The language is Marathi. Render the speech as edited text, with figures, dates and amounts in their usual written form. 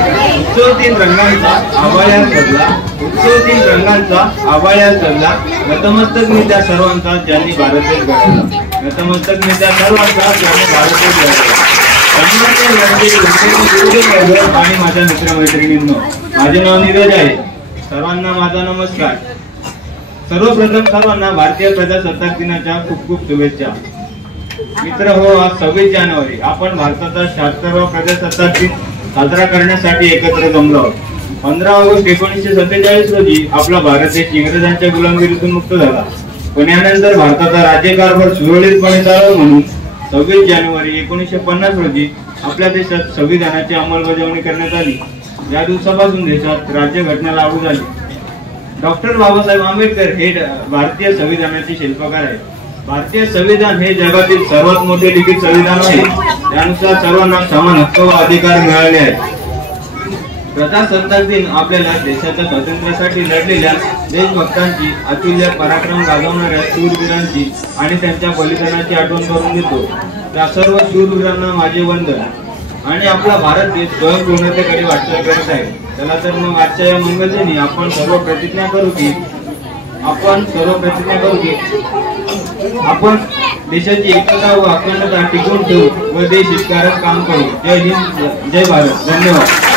उत्सव तीन रंगांचा आभाळ्यात सजला, उत्सव तीन रंगांचा आभाळ्यात सजला, नतमस्तक मी त्या सर्वांचा ज्यांनी भारत देश घडवला, नतमस्तक मी त्या सर्वांचा ज्यांनी भारत देश घडवला. आणि माझ्या मित्रमैत्रिणींनो, माझे नाव नीरज आहे. सर्वांना माझा नमस्कार. सर्वप्रथम सर्वांना भारतीय प्रजासत्ताक दिनाच्या खूप खूप शुभेच्छा. मित्र हो, आज 26 जानेवारी आपण भारताचा 76वा प्रजासत्ताक दिन साजरा करण्यासाठी एकत्र जमलो आहोत. 15 ऑगस्ट 1947 रोजी आपला भारत देश इंग्रजांच्या गुलामगिरीतून मुक्त झाला. पण यानंतर भारताचा राज्यकारभार सुरळीतपणे चालवा म्हणून 26 जानेवारी 1950 रोजी आपल्या देशात संविधानाची अंमलबजावणी करण्यात आली. या दिवसापासून देशात राज्यघटना लागू झाली. डॉक्टर बाबासाहेब आंबेडकर हे भारतीय संविधानाचे शिल्पकार आहेत. भारतीय संविधान हे जगातील सर्वात मोठे लिखित संविधान आहे. त्यानुसार सर्वांना समान हक्क व अधिकार मिळाले आहेत. प्रजासत्ताक दिन आपल्याला देशाच्या स्वातंत्र्यासाठी लढलेल्या देशभक्तांची, अतुल्य पराक्रम गाजवणाऱ्या शूरवीरांची आणि त्यांच्या बलिदानाची आठवण करून देतो. त्या सर्व शूरवीरांना माझे वंदन. आणि आपला भारत देश स्वयंपूर्णतेकडे वाटचाल करत आहे. चला तर मग आजच्या या मंगलदिनी आपण सर्व प्रतिज्ञा करू की आपण देशाची एकता व अखंडता टिकवून ठेवू व देश हितकारक काम करू. जय हिंद, जय भारत. धन्यवाद.